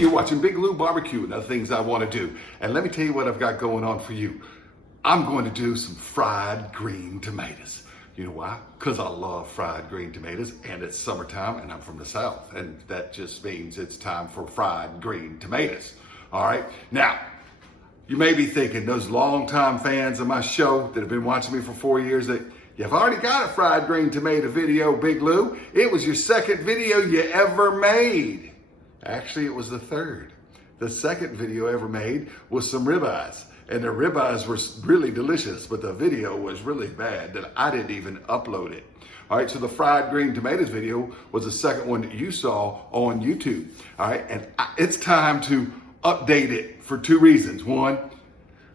you're watching Big Lou Barbecue and other things I want to do. And let me tell you what I've got going on for you. I'm going to do some fried green tomatoes. You know why? Because I love fried green tomatoes and it's summertime and I'm from the South. And that just means it's time for fried green tomatoes. All right. Now, you may be thinking, those longtime fans of my show that have been watching me for 4 years, that you've already got a fried green tomato video, Big Lou. It was your second video you ever made. Actually, it was the third. The second video ever made was some ribeyes. And the ribeyes were really delicious, but the video was really bad that I didn't even upload it. All right, so the fried green tomatoes video was the second one that you saw on YouTube. All right, and it's time to update it for two reasons. One,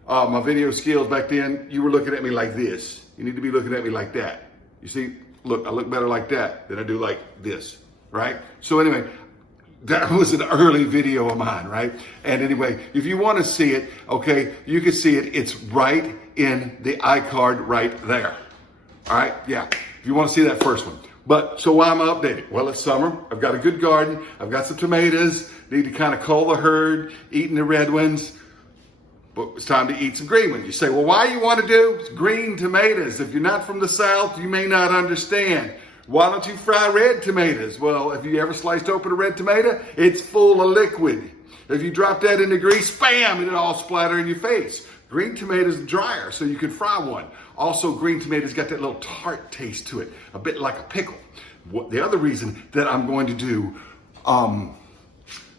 my video skills back then, you were looking at me like this. You need to be looking at me like that. You see, look, I look better like that than I do like this, right? So anyway, that was an early video of mine, right? And anyway, if you want to see it, okay, you can see it. It's right in the iCard right there. All right, yeah, if you want to see that first one. But so why am I updating? Well, it's summer. I've got a good garden. I've got some tomatoes. Need to kind of cull the herd, eating the red ones. But it's time to eat some green ones. You say, well, why you want to do green tomatoes? If you're not from the South, you may not understand. Why don't you fry red tomatoes? Well, if you ever sliced open a red tomato, it's full of liquid. If you drop that in the grease, bam, it all splatter in your face. Green tomatoes are drier, so you can fry one. Also, green tomatoes got that little tart taste to it, a bit like a pickle. The other reason that I'm going to do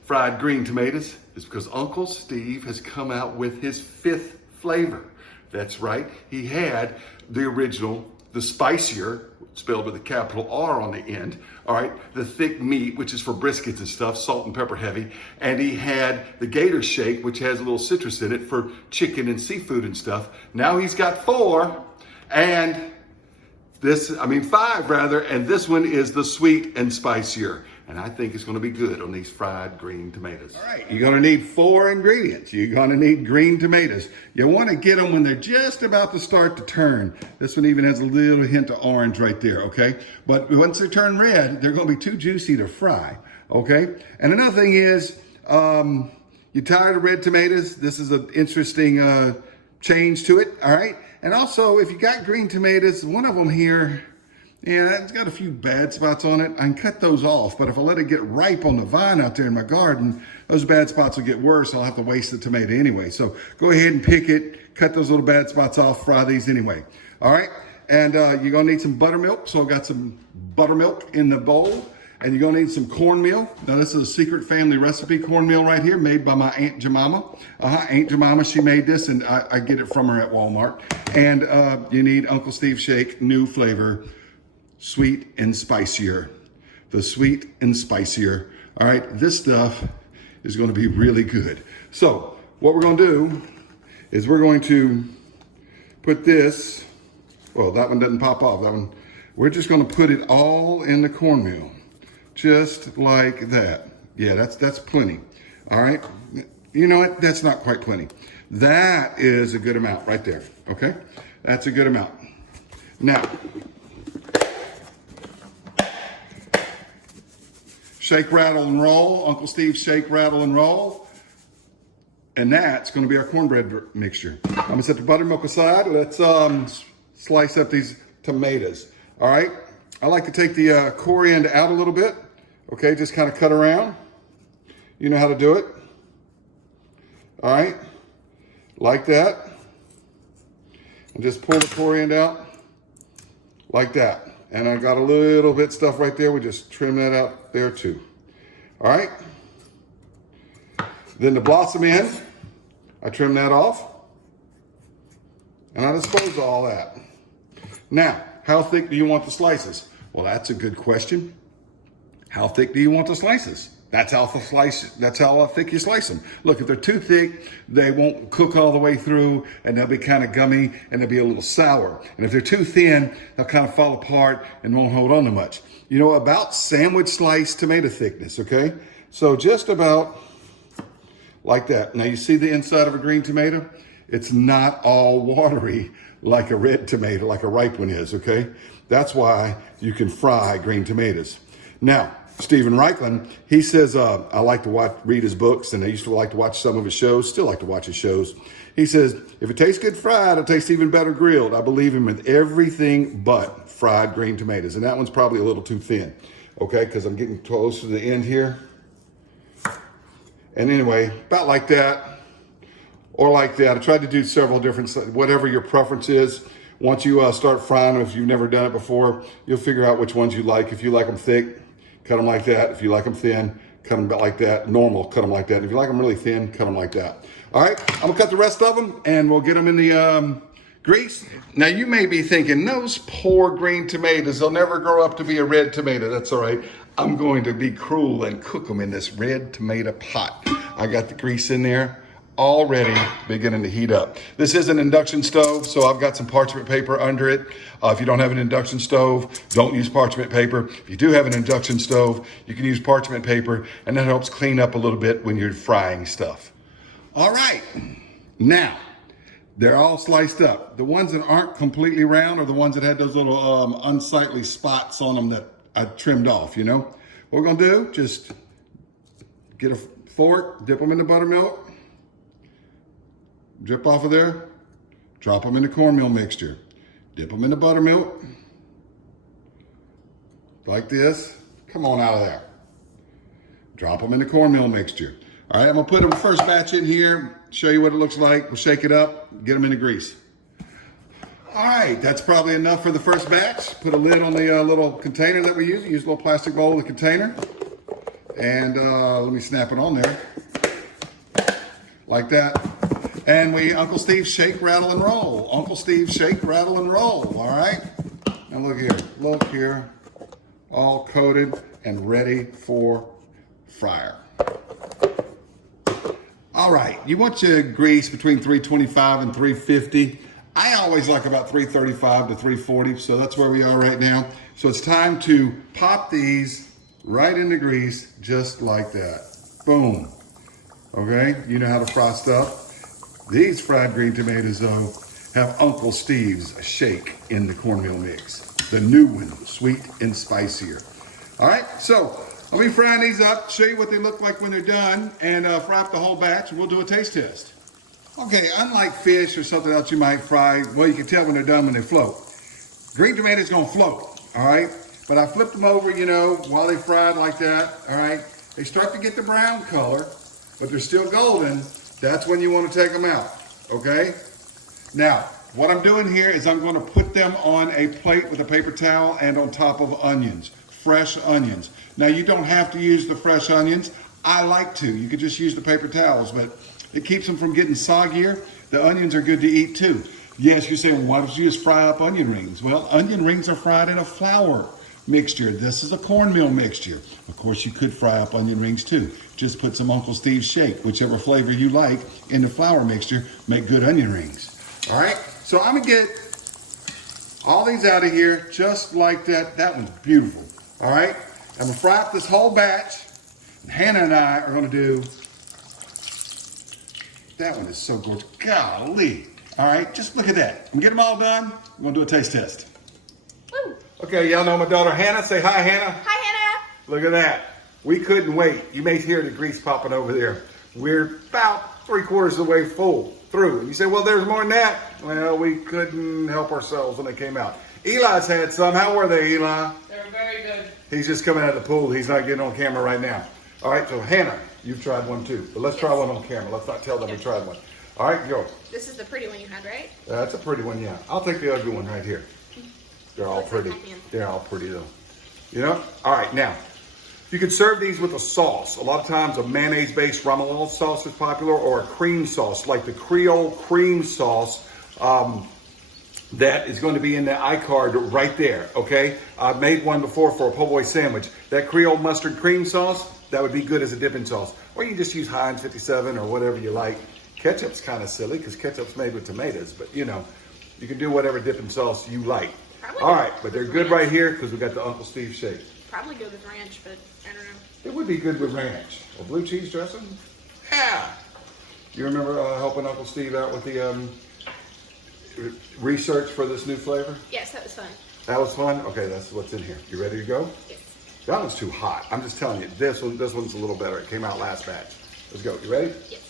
fried green tomatoes is because Uncle Steve has come out with his 5th flavor. That's right, he had the original, the SpicyR, spelled with a capital R on the end, all right, the thick meat, which is for briskets and stuff, salt and pepper heavy, and he had the Gator Shake, which has a little citrus in it for chicken and seafood and stuff. Now he's got 4, and 5 rather, and this one is the sweet and spicier. And I think it's going to be good on these fried green tomatoes. All right, you're going to need 4 ingredients. You're going to need green tomatoes. You want to get them when they're just about to start to turn. This one even has a little hint of orange right there, okay? But once they turn red, they're going to be too juicy to fry, okay? And another thing is, you're tired of red tomatoes? This is an interesting change to it, all right? And also, if you got green tomatoes, one of them here, yeah, it's got a few bad spots on it. I can cut those off, but if I let it get ripe on the vine out there in my garden, those bad spots will get worse. I'll have to waste the tomato anyway. So go ahead and pick it, cut those little bad spots off, fry these anyway. All right, and you're gonna need some buttermilk. So I've got some buttermilk in the bowl, and you're gonna need some cornmeal. Now this is a secret family recipe cornmeal right here, made by my Aunt Jemima. Aunt Jemima, she made this, and I get it from her at Walmart. And you need Uncle Steve Shake, new flavor, sweet and spicier. The sweet and spicier. All right, this stuff is going to be really good. So what we're going to do is we're going to put this, well, that one doesn't pop off. That one, we're just going to put it all in the cornmeal, just like that. Yeah, that's plenty. All right, you know what? That's not quite plenty. That is a good amount right there. Okay, that's a good amount. Now, shake, rattle, and roll. Uncle Steve's shake, rattle, and roll. And that's going to be our cornbread mixture. I'm going to set the buttermilk aside. Let's slice up these tomatoes. All right. I like to take the core end out a little bit. Okay, just kind of cut around. You know how to do it. All right. Like that. And just pull the core end out like that. And I got a little bit stuff right there. We just trim that out there too. All right. Then the blossom end, I trim that off. And I dispose of all that. Now, how thick do you want the slices? Well, that's a good question. How thick do you want the slices? That's how thick you slice them. Look, if they're too thick, they won't cook all the way through and they'll be kind of gummy and they'll be a little sour. And if they're too thin, they'll kind of fall apart and won't hold on to much. You know, about sandwich slice tomato thickness, okay? So just about like that. Now you see the inside of a green tomato? It's not all watery like a red tomato, like a ripe one is, okay? That's why you can fry green tomatoes. Now, Stephen Reichland, he says, I like to read his books, and I used to like to watch some of his shows, still like to watch his shows. He says, if it tastes good fried, it'll taste even better grilled. I believe him with everything but fried green tomatoes. And that one's probably a little too thin, okay, because I'm getting close to the end here. And anyway, about like that, or like that. I tried to do several different, whatever your preference is. Once you start frying them, if you've never done it before, you'll figure out which ones you like. If you like them thick, cut them like that. If you like them thin, cut them like that. Normal, cut them like that. If you like them really thin, cut them like that. All right, I'm gonna cut the rest of them and we'll get them in the grease. Now you may be thinking, those poor green tomatoes, they'll never grow up to be a red tomato. That's all right. I'm going to be cruel and cook them in this red tomato pot. I got the grease in there already beginning to heat up. This is an induction stove, so I've got some parchment paper under it. If you don't have an induction stove, don't use parchment paper. If you do have an induction stove, you can use parchment paper, and that helps clean up a little bit when you're frying stuff. All right, now, they're all sliced up. The ones that aren't completely round are the ones that had those little unsightly spots on them that I trimmed off, you know? What we're gonna do, just get a fork, dip them in the buttermilk, drip off of there, drop them in the cornmeal mixture, dip them in the buttermilk, like this. Come on out of there. Drop them in the cornmeal mixture. All right, I'm gonna put the first batch in here, show you what it looks like. We'll shake it up, get them in the grease. All right, that's probably enough for the first batch. Put a lid on the little container that we use. Use a little plastic bowl with a container. And let me snap it on there. Like that. And Uncle Steve shake, rattle, and roll. Uncle Steve shake, rattle, and roll, all right? Now look here, all coated and ready for fryer. All right, you want your grease between 325 and 350. I always like about 335 to 340, so that's where we are right now. So it's time to pop these right in the grease, just like that. Boom. Okay, you know how to fry stuff. These fried green tomatoes, though, have Uncle Steve's shake in the cornmeal mix. The new one, sweet and spicier. All right, so I'll be frying these up, show you what they look like when they're done, and fry up the whole batch, and we'll do a taste test. Okay, unlike fish or something else you might fry, well, you can tell when they're done when they float. Green tomatoes gonna float, all right? But I flipped them over, you know, while they fried like that, all right? They start to get the brown color, but they're still golden. That's when you wanna take them out, okay? Now, what I'm doing here is I'm gonna put them on a plate with a paper towel and on top of onions, fresh onions. Now, you don't have to use the fresh onions. I like to. You could just use the paper towels, but it keeps them from getting soggier. The onions are good to eat too. Yes, you're saying, why don't you just fry up onion rings? Well, onion rings are fried in a flour mixture. This is a cornmeal mixture. Of course, you could fry up onion rings too. Just put some Uncle Steve's shake, whichever flavor you like, in the flour mixture. Make good onion rings. All right, so I'm gonna get all these out of here just like that. That one's beautiful. All right, I'm gonna fry up this whole batch. And Hannah and I are gonna do, that one is so gorgeous. Golly. All right, just look at that. I'm getting them all done. We're gonna do a taste test. Woo. Okay, y'all know my daughter Hannah. Say hi, Hannah. Hi, Hannah. Look at that. We couldn't wait. You may hear the grease popping over there. We're about 3/4 of the way full through. And you say, well, there's more than that. Well, we couldn't help ourselves when they came out. Eli's had some. How were they, Eli? They're very good. He's just coming out of the pool. He's not getting on camera right now. All right, so Hannah, you've tried one too. But let's try one on camera. Let's not tell them we tried one. All right, yours. This is the pretty one you had, right? That's a pretty one, yeah. I'll take the ugly one right here. They're all pretty. They're all pretty though. You know? All right, now, you can serve these with a sauce. A lot of times a mayonnaise-based remoulade sauce is popular, or a cream sauce, like the Creole cream sauce. That is going to be in the iCard right there, okay? I've made one before for a po' boy sandwich. That Creole mustard cream sauce, that would be good as a dipping sauce. Or you can just use Heinz 57 or whatever you like. Ketchup's kind of silly because ketchup's made with tomatoes, but you know, you can do whatever dipping sauce you like. Probably all right, but they're good right here because we got the Uncle Steve shake. Probably good with ranch, but I don't know. It would be good with ranch. Or blue cheese dressing? Yeah. You remember helping Uncle Steve out with the research for this new flavor? Yes, that was fun. That was fun? Okay, that's what's in here. You ready to go? Yes. That one's too hot. I'm just telling you, this one's a little better. It came out last batch. Let's go. You ready? Yes.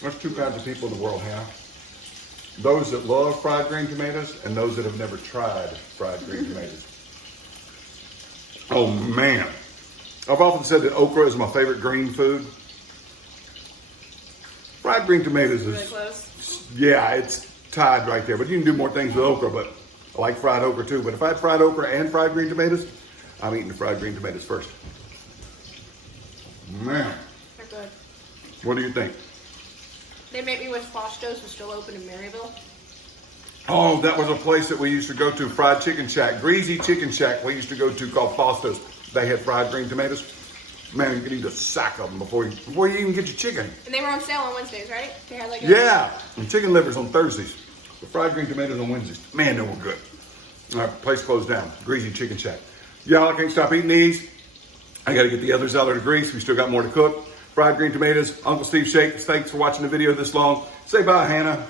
There's two kinds of people in the world, Hannah. Those that love fried green tomatoes and those that have never tried fried green tomatoes. Oh man. I've often said that okra is my favorite green food. Fried green tomatoes Really is, close. yeah, it's tied right there. But you can do more things with okra, but I like fried okra too. But if I had fried okra and fried green tomatoes, I'm eating the fried green tomatoes first. Man, They're good. what do you think? They make me wish Fosto's was still open in Maryville. Oh, that was a place that we used to go to, Fried Chicken Shack. Greasy Chicken Shack we used to go to called Foster's. They had fried green tomatoes. Man, you could eat a sack of them before you even get your chicken. And they were on sale on Wednesdays, right? They had like a... Yeah, and chicken livers on Thursdays. The fried green tomatoes on Wednesdays. Man, they were good. All right, place closed down. Greasy Chicken Shack. Y'all, I can't stop eating these. I got to get the others out of the grease. We still got more to cook. Fried green tomatoes. Uncle Steve Shake. Thanks for watching the video this long. Say bye, Hannah.